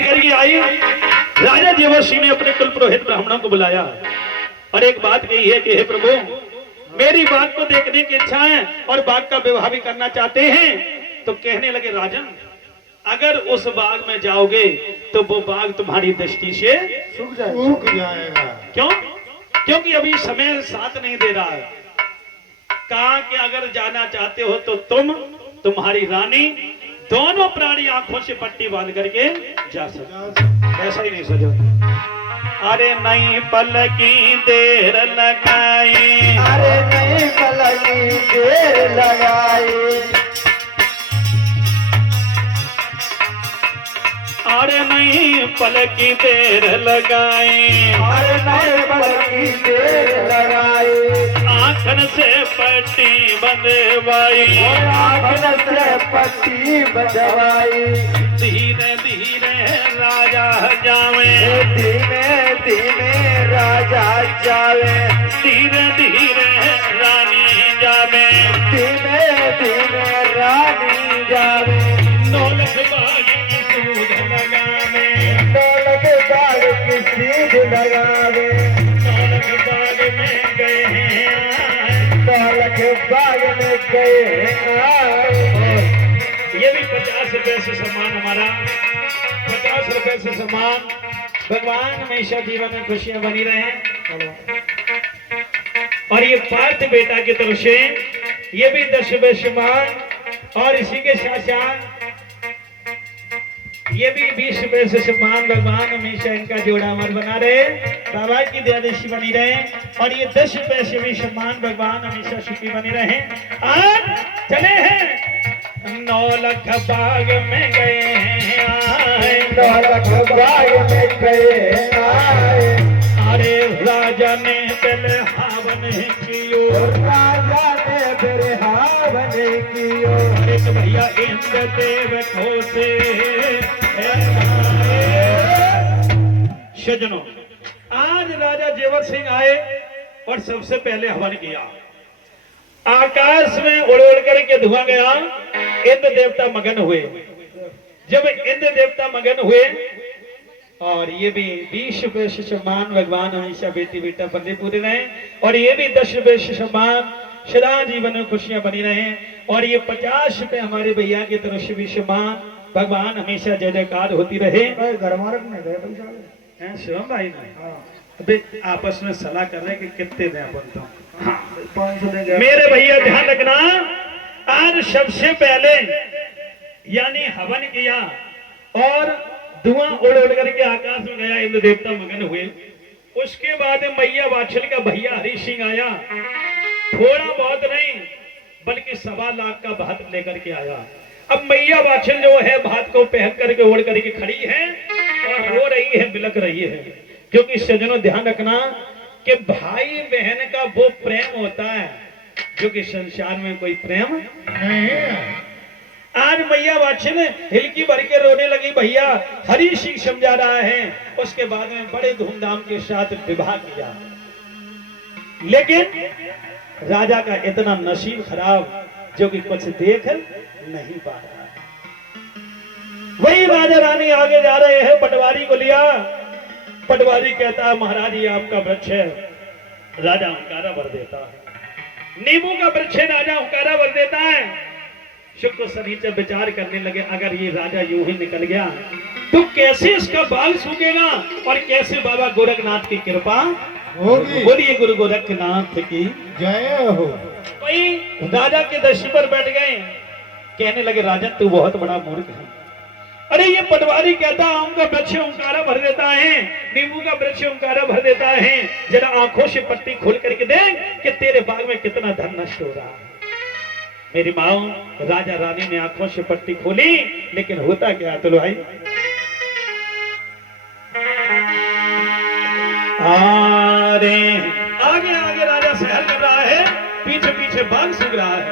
करके आई। राजा जेवर सिंह ने अपने कुल पुरोहित ब्राह्मणों को बुलाया और एक बात कही है कि हे प्रभु, मेरी बात को देखने की इच्छा है और बाग का विवाह भी करना चाहते हैं। तो कहने लगे, राजन, अगर उस बाग में जाओगे तो वो बाग तुम्हारी दृष्टि से सूख जाएगा। क्यों? क्योंकि अभी समय साथ नहीं दे रहा है। कहा कि अगर जाना चाहते हो तो तुम्हारी रानी, दोनों प्राणी आंखों से पट्टी बांध करके जा सकते। ऐसा ही नहीं सजो। अरे नहीं पल की देर लगाई, अरे नहीं पल की देर लगाई, अरे नहीं पल की देर लगाई, अरे नहीं पल की देर लगाई, आंखन से पट्टी बंधवाई, आंखन से पट्टी बंधवाई, धीरे धीरे राजा जावे, धीमे धीमे राजा जावे, धीरे धीरे रानी जावे, धीमे धीमे रानी जावे, ढोलक बाग की सूद लगावे, ढोलक बाग की सीध लगावे, ढोलक बाग में गए हैं, ढोलक बाग में गए आए। ये भी 50 रुपए से सम्मान हमारा, 50 रुपए से सम्मान। भगवान हमेशा जीवन में खुशियां बनी रहे। और ये पार्थ बेटा की तरफ से ये भी 10 रुपए सम्मान और इसी के साथ साथ ये भी 20 रुपए से सम्मान। भगवान हमेशा इनका जोड़ा अमर बना रहे, बाबा की दयादृष्टि बनी रहे। और ये 10 रुपए से भी सम्मान। भगवान हमेशा सुखी बने रहे। आज चले हैं 9 लाख बाग में गए हैं आए, 9 लाख बाग में गए आए, अरे राजा ने पहले हावन कियो, राजा ने फिर हावन कियो, एक भैया इंद्र देव खोसे। सजनों, आज राजा जेवर सिंह आए और सबसे पहले हवन किया। आकाश में उड़ उड़ करके धुआं गया। इंद्र देवता मगन हुए। जब इंद्र देवता मगन हुए और ये भी 20 रुपए से सम्मान। भगवान हमेशा बेटी बेटा बंदे पूरे रहे। और ये भी 10 रुपए से सम्मान। सदा जीवन में खुशियां बनी रहे। और ये 50 रुपए हमारे भैया की तरफ से भी सम्मान। भगवान हमेशा जय जयकार होती रहे। घर मारक में गए पैसा शिवम भाई ने अभी आपस में सलाह कर रहे कि कितने दें अपन तो। हाँ, 500 देंगे। मेरे भैया ध्यान रखना, आज सबसे पहले यानी हवन किया और धुआं उड़ उड़ करके आकाश में गया। इंद्र देवता मगन हुए। उसके बाद मैया वाछल का भैया हरि सिंह आया। थोड़ा बहुत नहीं बल्कि 1.25 लाख का भात लेकर के आया। अब मैया वाछल जो है भात को पहन करके ओढ़ करके खड़ी है और रो रही है, बिलक रही है। क्योंकि सज्जनों ध्यान रखना कि भाई बहन का वो प्रेम होता है जो कि संसार में कोई प्रेम नहीं है। आज मैया वाछल हिलकी भर के रोने लगी। भैया हरि सिंह समझा रहा है। उसके बाद में बड़े धूमधाम के साथ विवाह किया। लेकिन राजा का इतना नसीब खराब जो कि कुछ देख नहीं पा रहा है। वही राजा रानी आगे जा रहे हैं। पटवारी को लिया। पटवारी कहता है, महाराज ये आपका वृक्ष है। राजा हुंकारा भर देता है। नींबू का वृक्ष है, राजा हुंकारा भर देता है। शुक्र शनिचर विचार करने लगे, अगर ये राजा यूं ही निकल गया तो कैसे इसका बाल सूखेगा और कैसे बाबा गोरखनाथ की कृपा होगी। बोलिए गुरु गोरखनाथ की जय हो। वही राजा के दर्शन पर बैठ गए। कहने लगे, राजन तू बहुत बड़ा मूर्ख है। अरे ये पटवारी कहता आम का वृक्ष ओंकारा भर देता है, नींबू का वृक्ष ओंकारा भर देता है। जरा आंखों से पट्टी खोल करके देख कि तेरे बाग में कितना धन नष्ट हो रहा है। मेरी माँ राजा रानी ने आंखों से पट्टी खोली, लेकिन होता क्या तुल भाई, अरे आगे आगे राजा सहर कर रहा है, पीछे पीछे बाग सूख रहा है।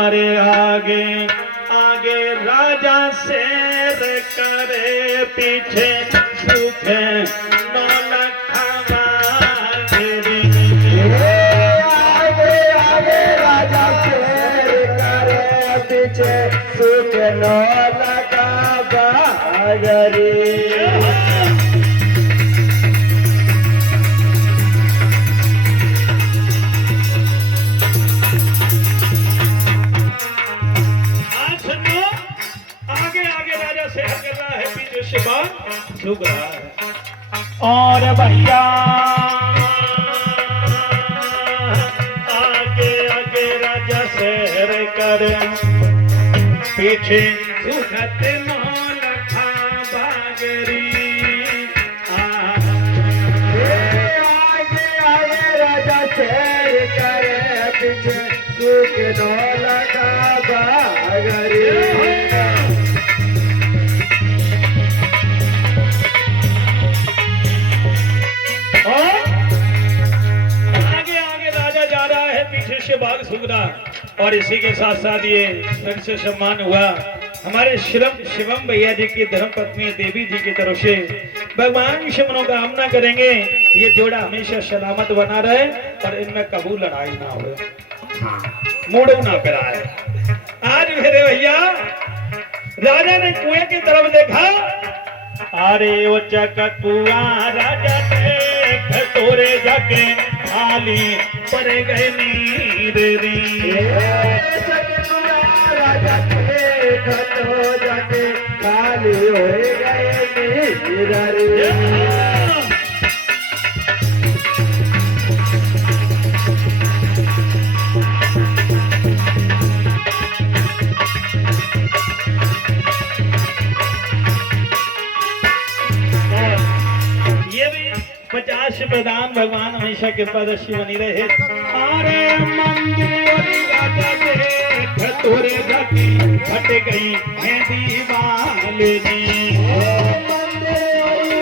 अरे आगे आगे राजा शेर करे, पीछे सूखे 9 लाख बागरी। आगे आगे राजा शेर करे, पीछे सूखे 9 लाख बागरी। आज सुनो, आगे आगे राजा शहर कर रहा है, पीछे शिवा सुग रहा है। और भैया आगे आगे राजा शहर कर, पीछे सुखत मोल खा बागरी। आगे आगे राजा शेर करे पीछे सुख दौलत बागरी। और आगे आगे राजा जा रहा है, पीछे से बाघ सूंघ रहा। और इसी के साथ साथ ये सर से सम्मान हुआ हमारे शिवम भैया जी की धर्म पत्नी देवी जी की तरफ से। भगवान से मनोकामना करेंगे ये जोड़ा हमेशा सलामत बना रहे और इनमें कभी लड़ाई ना हो, मूड ना कराए। आज मेरे भैया राजा ने कुएं की तरफ देखा, अरे वो चक कुआ राजा देख तोरे जाके खाली पड़ गए नीर री। राजा के खत हो जाके खाली हो गए नीर रे। ये भी 50 प्रदान भगवान हमेशा कृपा दृष्टि बनी रहे। अरे मंदिर राजा देख तोरे जाके फट गई है दीवालनी।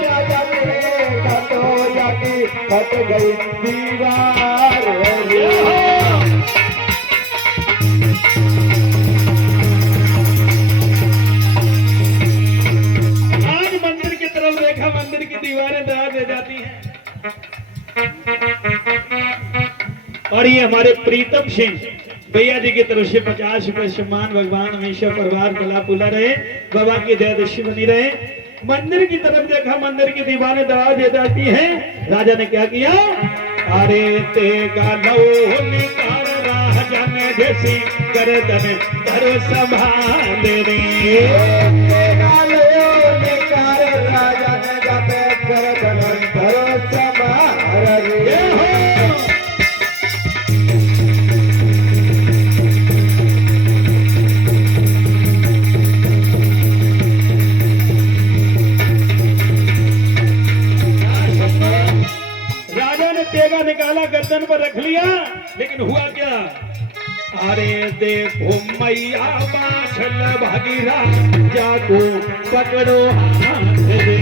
राजा के खत हो जाके फट गई दीवार रे। आज मंदिर की तरफ देखा, मंदिर की दीवारें दरार दे जाती हैं। और ये हमारे प्रीतम सिंह भैया जी की तरफ से 50 रुपए सम्मान। भगवान हमेशा परिवार गला पुला रहे, बाबा की दया दृष्टि बनी रहे। मंदिर की तरफ देखा, मंदिर की दीवारें दरार दे जाती हैं। राजा ने क्या किया, अरे ते गालो निकाल राजा ने जैसी गर्दन धरो संभाल रे। राजा ने जाते गर्दन धरो संभाल रे। राजा ने तेगा निकाला, गर्दन पर रख लिया, लेकिन हुआ क्या, अरे देखो मैया बाछल भागीरा जाको पकड़ो हाथ रे।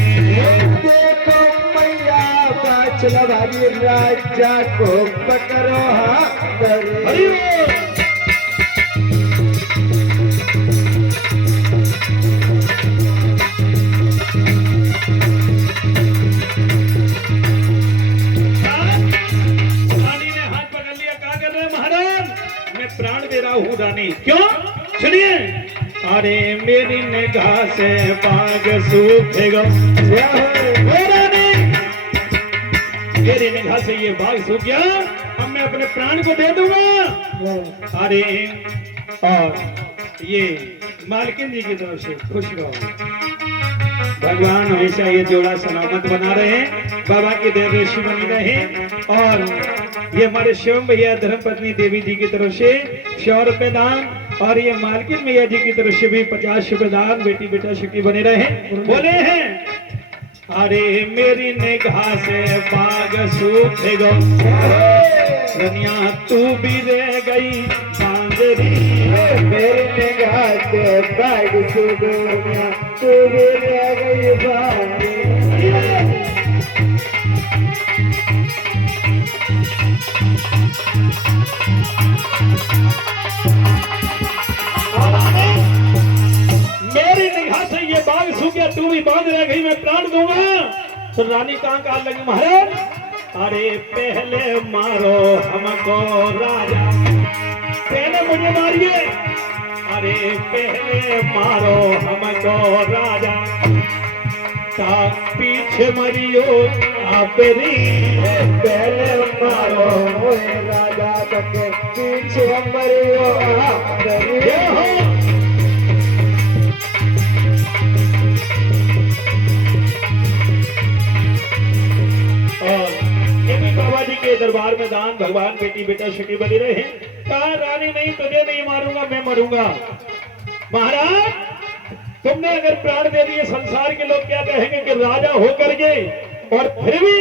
देखो मैया बाछल भागी राजा को पकड़ो हाथ रे। हरि बोल। रानी ने हाथ पकड़ लिया, क्या कर रहे हैं महाराज, मैं प्राण दे रहा हूँ रानी। क्यों, सुनिए, अरे मेरी निगाह से बाग सूखेगा। रानी, मेरी निगाह से ये बाग सूख गया, अब मैं अपने प्राण को दे दूंगा। अरे और ये मालकिन जी की तरफ से खुश रहो, भगवान हमेशा ये जोड़ा सलामत बना रहे, बाबा की दृष्टि बनी रहे। और ये हमारे शिवम भैया धर्म पत्नी देवी जी की तरफ से 100 रुपए दान, और ये मालकिन भैया जी की तरफ से भी 50 रुपए दान। बेटी बेटा सुखी बने रहे। बोले हैं, अरे मेरी निगाह से बाग सूखेगा, दुनिया तू भी रह गई बांदरी। मेरी निगाह से बाग सूखेगा, तू भी रह गई बांदरी। मेरी निगाह से ये बाग सूख गया, तू भी बांध रह गई, मैं प्राण दूंगा। तो रानी कहाँ कहाँ लगी, महाराज, अरे पहले मारो हमको राजा, पहले मुझे मारिए, अरे पहले मारो हमको राजा, ता पीछे मरियो आपरी पहले मारो मोहे राजा तके पीछे मरियो आपरी जय हो। और ये भी बाबा जी के दरबार में दान भगवान बेटी बेटा सुखी बनी रहे। कहा रानी नहीं तुझे नहीं मारूंगा मैं मरूंगा। महाराज तुमने अगर प्राण दे दिए संसार के लोग क्या कहेंगे कि राजा होकर के और फिर भी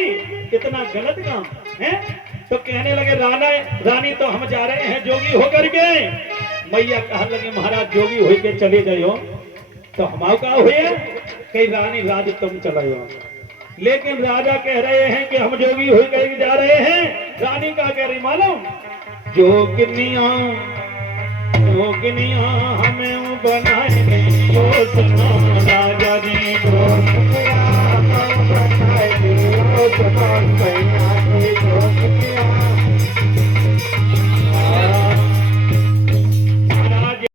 कितना गलत काम है। तो कहने लगे रानी तो हम जा रहे हैं जोगी होकर के। मैया कहने लगे महाराज जोगी होके चले जाओ तो हम का हुए कई रानी राज तुम चले जाओ। लेकिन राजा कह रहे हैं कि हम जोगी होकर जा रहे हैं। रानी का कह रही मालूम जोगिनिया जोगिनिया हमें बनाए दियो सुना राजा जी को बनाए दियो सुना सैया जी को